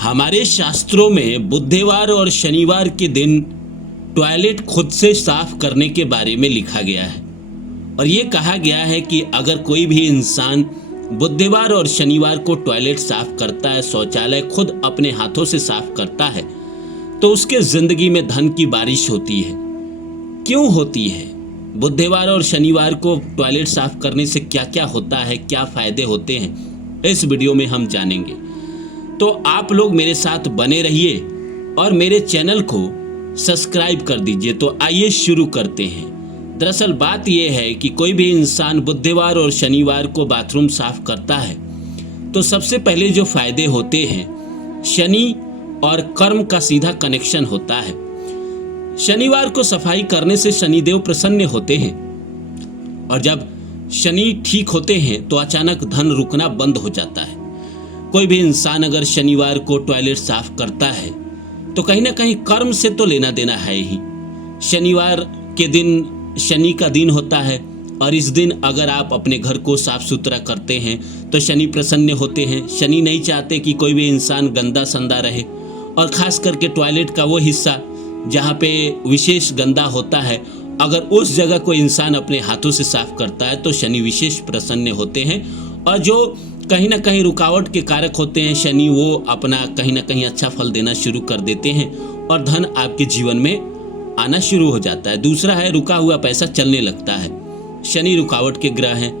हमारे शास्त्रों में बुधवार और शनिवार के दिन टॉयलेट खुद से साफ करने के बारे में लिखा गया है और ये कहा गया है कि अगर कोई भी इंसान बुधवार और शनिवार को टॉयलेट साफ करता है, शौचालय खुद अपने हाथों से साफ करता है, तो उसके जिंदगी में धन की बारिश होती है। क्यों होती है? बुधवार और शनिवार को टॉयलेट साफ करने से क्या क्या होता है, क्या फायदे होते हैं, इस वीडियो में हम जानेंगे। तो आप लोग मेरे साथ बने रहिए और मेरे चैनल को सब्सक्राइब कर दीजिए। तो आइए शुरू करते हैं। दरअसल बात यह है कि कोई भी इंसान बुधवार और शनिवार को बाथरूम साफ करता है तो सबसे पहले जो फायदे होते हैं, शनि और कर्म का सीधा कनेक्शन होता है। शनिवार को सफाई करने से शनिदेव प्रसन्न होते हैं और जब शनि ठीक होते हैं तो अचानक धन रुकना बंद हो जाता है। कोई भी इंसान अगर शनिवार को टॉयलेट साफ करता है तो कहीं ना कहीं कर्म से तो लेना देना है ही। शनिवार के दिन शनि का दिन होता है और इस दिन अगर आप अपने घर को साफ सुथरा करते हैं तो शनि प्रसन्न होते हैं। शनि नहीं चाहते कि कोई भी इंसान गंदा संदा रहे और खास करके टॉयलेट का वो हिस्सा जहाँ पे विशेष गंदा होता है, अगर उस जगह को इंसान अपने हाथों से साफ करता है तो शनि विशेष प्रसन्न होते हैं और जो कहीं ना कहीं रुकावट के कारक होते हैं शनि, वो अपना कहीं ना कहीं अच्छा फल देना शुरू कर देते हैं और धन आपके जीवन में आना शुरू हो जाता है। दूसरा है, रुका हुआ पैसा चलने लगता है। शनि रुकावट के ग्रह हैं,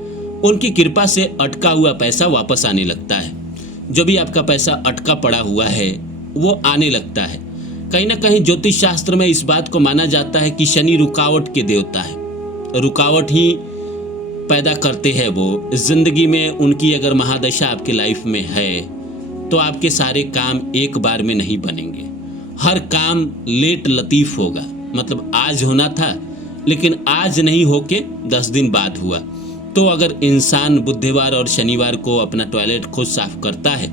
उनकी कृपा से अटका हुआ पैसा वापस आने लगता है। जो भी आपका पैसा अटका पड़ा हुआ है वो आने लगता है। कहीं ना कहीं ज्योतिष शास्त्र में इस बात को माना जाता है कि शनि रुकावट के देवता है, रुकावट ही पैदा करते हैं वो। जिंदगी में उनकी अगर महादशा आपके लाइफ में है तो आपके सारे काम एक बार में नहीं बनेंगे। हर काम लेट लतीफ़ होगा, मतलब आज होना था लेकिन आज नहीं होके 10 दिन बाद हुआ। तो अगर इंसान बुधवार और शनिवार को अपना टॉयलेट खुद साफ करता है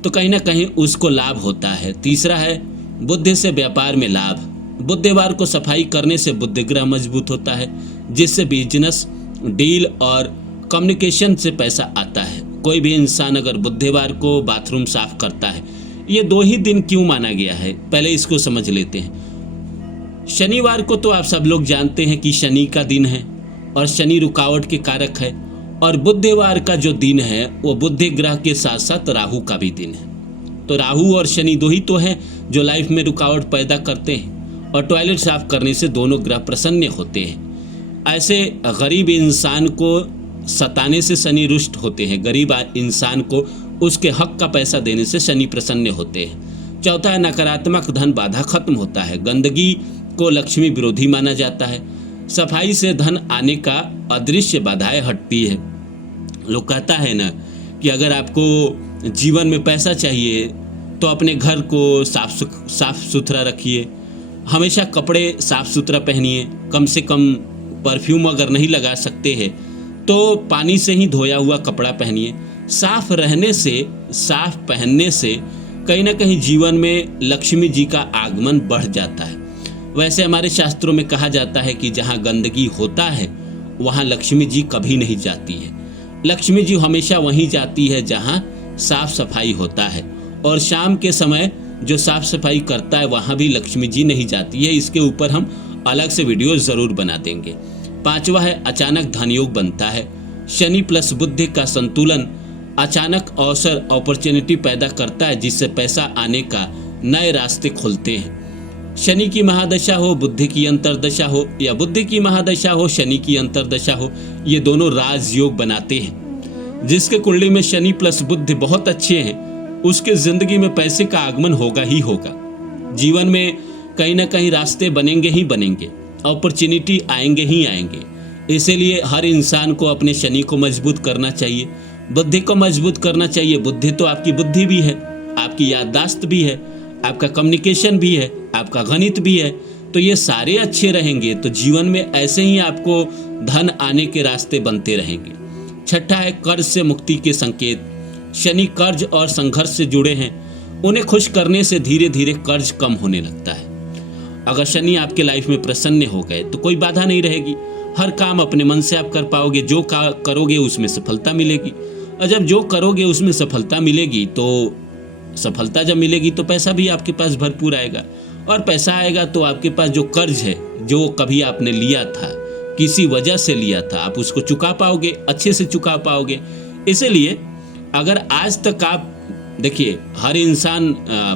तो कहीं ना कहीं उसको लाभ होता है। तीसरा है, बुध से व्यापार में लाभ। बुधवार को सफाई करने से बुध ग्रह मजबूत होता है जिससे बिजनेस, डील और कम्युनिकेशन से पैसा आता है। कोई भी इंसान अगर बुधवार को बाथरूम साफ करता है, ये 2 ही दिन क्यों माना गया है पहले इसको समझ लेते हैं। शनिवार को तो आप सब लोग जानते हैं कि शनि का दिन है और शनि रुकावट के कारक है, और बुधवार का जो दिन है वो बुध ग्रह के साथ साथ राहु का भी दिन है। तो राहु और शनि 2 ही तो हैं जो लाइफ में रुकावट पैदा करते हैं और टॉयलेट साफ करने से दोनों ग्रह प्रसन्न होते हैं। ऐसे गरीब इंसान को सताने से शनि रुष्ट होते हैं, गरीब इंसान को उसके हक का पैसा देने से शनि प्रसन्न होते हैं। चौथा है, नकारात्मक धन बाधा खत्म होता है। गंदगी को लक्ष्मी विरोधी माना जाता है। सफाई से धन आने का अदृश्य बाधाएं हटती है। लोग कहता है ना कि अगर आपको जीवन में पैसा चाहिए तो अपने घर को साफ सुथरा रखिए, हमेशा कपड़े साफ सुथरा पहनिए, कम से कम परफ्यूम अगर नहीं लगा सकते हैं तो पानी से ही धोया हुआ कपड़ा पहनिए। साफ रहने से, साफ पहनने से कहीं ना कहीं जीवन में लक्ष्मी जी का आगमन बढ़ जाता है। वैसे हमारे शास्त्रों में कहा जाता है कि जहाँ गंदगी होता है वहाँ लक्ष्मी जी कभी नहीं जाती है। लक्ष्मी जी हमेशा वहीं जाती है जहाँ साफ सफाई होता है, और शाम के समय जो साफ सफाई करता है वहाँ भी लक्ष्मी जी नहीं जाती है। इसके ऊपर हम अलग से वीडियो ज़रूर बना देंगे। 5वां है, अचानक धन योग बनता है। शनि प्लस बुध का संतुलन अचानक अवसर, अपॉर्चुनिटी पैदा करता है जिससे पैसा आने का नए रास्ते खुलते हैं। शनि की महादशा हो, बुध की अंतरदशा हो, या बुध की महादशा हो, शनि की अंतरदशा हो, ये दोनों राजयोग बनाते हैं। जिसके कुंडली में शनि प्लस बुध बहुत अच्छे हैं उसके जिंदगी में पैसे का आगमन होगा ही होगा। जीवन में कहीं ना कहीं रास्ते बनेंगे ही बनेंगे, अपॉर्चुनिटी आएंगे ही आएंगे। इसीलिए हर इंसान को अपने शनि को मजबूत करना चाहिए, बुद्धि को मजबूत करना चाहिए। बुद्धि तो आपकी बुद्धि भी है, आपकी याददाश्त भी है, आपका कम्युनिकेशन भी है, आपका गणित भी है। तो ये सारे अच्छे रहेंगे तो जीवन में ऐसे ही आपको धन आने के रास्ते बनते रहेंगे। 6ठा है, कर्ज से मुक्ति के संकेत। शनि कर्ज और संघर्ष से जुड़े हैं, उन्हें खुश करने से धीरे धीरे कर्ज कम होने लगता है। अगर शनि आपके लाइफ में प्रसन्न हो गए तो कोई बाधा नहीं रहेगी, हर काम अपने मन से आप कर पाओगे, जो करोगे उसमें सफलता मिलेगी। और जब जो करोगे उसमें सफलता मिलेगी तो सफलता जब मिलेगी तो पैसा भी आपके पास भरपूर आएगा, और पैसा आएगा तो आपके पास जो कर्ज है, जो कभी आपने लिया था, किसी वजह से लिया था, आप उसको चुका पाओगे, अच्छे से चुका पाओगे। इसीलिए अगर आज तक आप देखिए, हर इंसान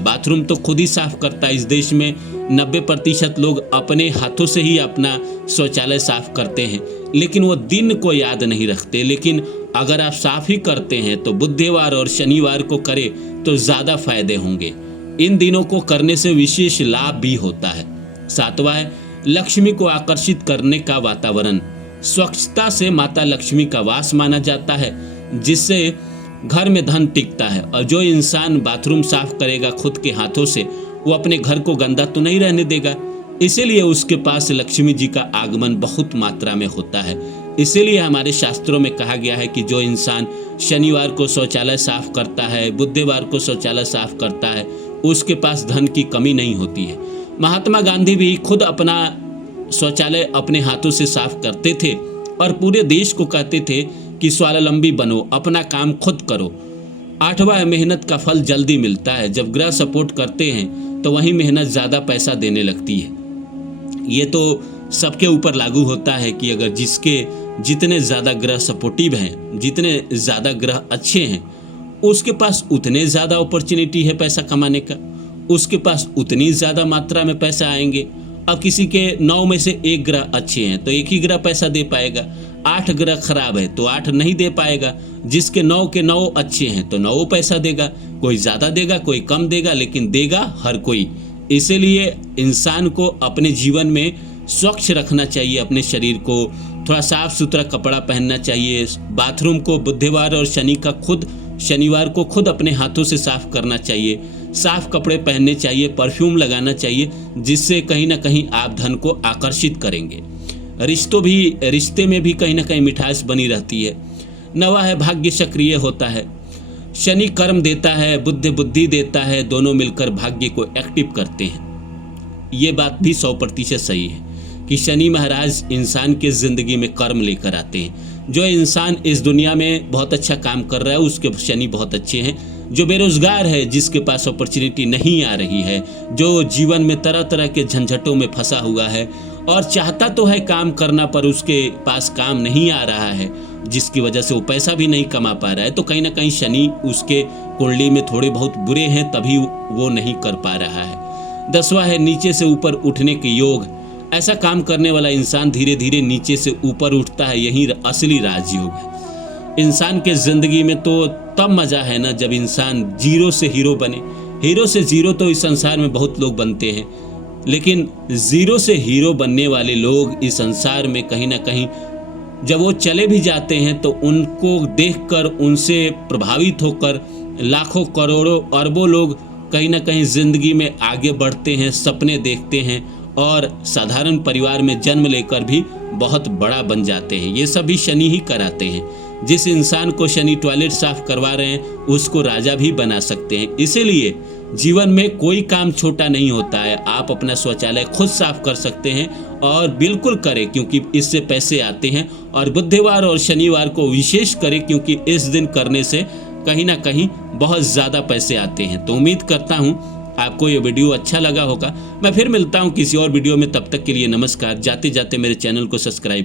बाथरूम तो खुद ही साफ करता है। इस देश में 90% लोग अपने हाथों से ही अपना शौचालय साफ करते हैं, लेकिन वो दिन को याद नहीं रखते। लेकिन अगर आप साफ ही करते हैं तो बुधवार और शनिवार को करें तो ज़्यादा फायदे होंगे। इन दिनों को करने से विशेष लाभ भी होता है। 7वां है लक्ष्मी को आकर्षित करने का वातावरण। स्वच्छता से माता लक्ष्मी का वास माना जाता है, जिससे घर में धन टिकता है। और जो इंसान बाथरूम साफ करेगा खुद के हाथों से, वो अपने घर को गंदा तो नहीं रहने देगा, इसीलिए उसके पास लक्ष्मी जी का आगमन बहुत मात्रा में होता है। इसीलिए हमारे शास्त्रों में कहा गया है कि जो इंसान शनिवार को शौचालय साफ करता है, बुधवार को शौचालय साफ करता है, उसके पास धन की कमी नहीं होती है। महात्मा गांधी भी खुद अपना शौचालय अपने हाथों से साफ करते थे और पूरे देश को कहते थे कि स्वावलंबी बनो, अपना काम खुद करो। 8वां है मेहनत का फल जल्दी मिलता है। जब ग्रह सपोर्ट करते हैं तो वही मेहनत ज़्यादा पैसा देने लगती है। ये तो सबके ऊपर लागू होता है कि अगर जिसके जितने ज़्यादा ग्रह सपोर्टिव हैं, जितने ज़्यादा ग्रह अच्छे हैं, उसके पास उतने ज़्यादा अपॉर्चुनिटी है पैसा कमाने का, उसके पास उतनी ज़्यादा मात्रा में पैसा आएंगे। अब किसी के 9 में से 1 ग्रह अच्छे हैं तो 1 ही ग्रह पैसा दे पाएगा, 8 ग्रह खराब है तो 8 नहीं दे पाएगा। जिसके 9 के 9 अच्छे हैं तो 9 पैसा देगा, कोई ज़्यादा देगा, कोई कम देगा, लेकिन देगा हर कोई। इसीलिए इंसान को अपने जीवन में स्वच्छ रखना चाहिए, अपने शरीर को थोड़ा साफ सुथरा कपड़ा पहनना चाहिए। बाथरूम को बुधवार और शनिवार को खुद अपने हाथों से साफ करना चाहिए। साफ कपड़े पहनने चाहिए, परफ्यूम लगाना चाहिए, जिससे कहीं ना कहीं आप धन को आकर्षित करेंगे। रिश्ते में भी कहीं ना कहीं मिठास बनी रहती है। 9वां है भाग्य सक्रिय होता है। शनि कर्म देता है, बुद्धि देता है, दोनों मिलकर भाग्य को एक्टिव करते हैं। ये बात भी 100% सही है कि शनि महाराज इंसान के ज़िंदगी में कर्म लेकर आते हैं। जो इंसान इस दुनिया में बहुत अच्छा काम कर रहा है उसके शनि बहुत अच्छे हैं। जो बेरोजगार है, जिसके पास अपॉर्चुनिटी नहीं आ रही है, जो जीवन में तरह तरह के झंझटों में फंसा हुआ है और चाहता तो है काम करना पर उसके पास काम नहीं आ रहा है, जिसकी वजह से वो पैसा भी नहीं कमा पा रहा है, तो कहीं ना कहीं शनि उसके कुंडली में थोड़े बहुत बुरे हैं, तभी वो नहीं कर पा रहा है। 10वां है नीचे से ऊपर उठने के योग। ऐसा काम करने वाला इंसान धीरे धीरे नीचे से ऊपर उठता है, यही असली राजयोग है। इंसान के ज़िंदगी में तो तब मज़ा है ना जब इंसान जीरो से हीरो बने। हीरो से जीरो तो इस संसार में बहुत लोग बनते हैं, लेकिन जीरो से हीरो बनने वाले लोग इस संसार में कहीं ना कहीं जब वो चले भी जाते हैं तो उनको देखकर, उनसे प्रभावित होकर लाखों करोड़ों अरबों लोग कहीं ना कहीं ज़िंदगी में आगे बढ़ते हैं, सपने देखते हैं और साधारण परिवार में जन्म लेकर भी बहुत बड़ा बन जाते हैं। ये सभी शनि ही कराते हैं। जिस इंसान को शनि टॉयलेट साफ करवा रहे हैं उसको राजा भी बना सकते हैं। इसीलिए जीवन में कोई काम छोटा नहीं होता है। आप अपना शौचालय खुद साफ कर सकते हैं और बिल्कुल करें, क्योंकि इससे पैसे आते हैं। और बुधवार और शनिवार को विशेष करें, क्योंकि इस दिन करने से कहीं ना कहीं बहुत ज़्यादा पैसे आते हैं। तो उम्मीद करता हूँ आपको ये वीडियो अच्छा लगा होगा। मैं फिर मिलता हूँ किसी और वीडियो में, तब तक के लिए नमस्कार। जाते जाते मेरे चैनल को सब्सक्राइब